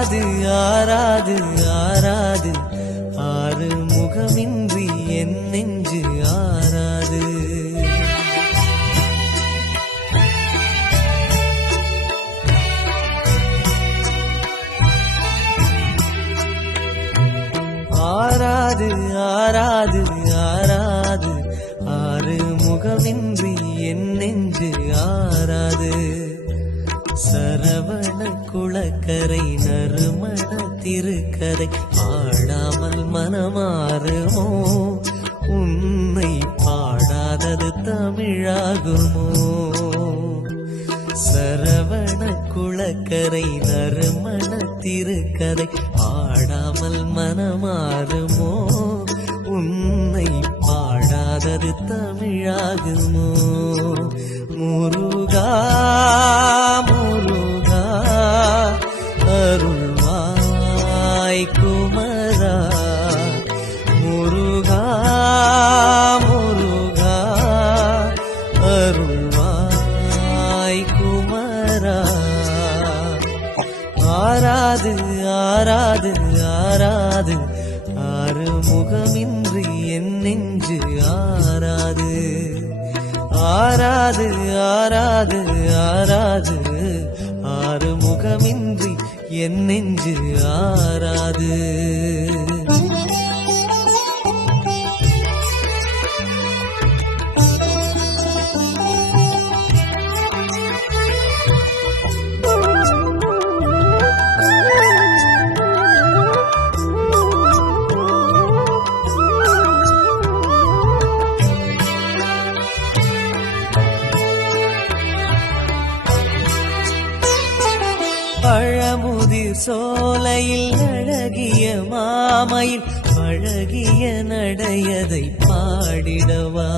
ஆராது ஆராது ஆராது ஆறு முகமின்றி என் நெஞ்சு ஆராது. ஆராது ஆராது ஆராது ஆறு முகமின்றி என் நெஞ்சு ஆராது. சரவண குளக்கரை நறுமண திருக்கரை பாடாமல் மனமாறுமோ? உன்னை பாடாதது தமிழாகுமோ? சரவண குளக்கரை நறுமண திருக்கரை பாடாமல் மனமாறுமோ? உன்னை பாடாதது தமிழாகுமோ? முருகா முருகா அருள்வாய் குமரா. முருகா முருகா அருள்வாய் குமரா. ஆராது ஆராது ஆராது ஆறு முகமின்றி என் நெஞ்சு ஆராது. ஆராது ஆராது ஆராது ஆறு முகமின்றி என் நெஞ்சு ஆராது. பழமுதிர் சோலையில் அழகிய மாமையில் பழகிய நடையதை பாடிடவா.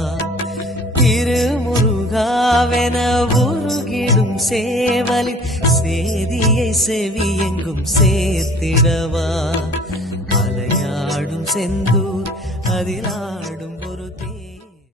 திருமுருகாவென உருகிடும் சேவலின் சேதியை செவியெங்கும் சேர்த்திடவா. அலையாடும் செந்தூர் அதிலாடும்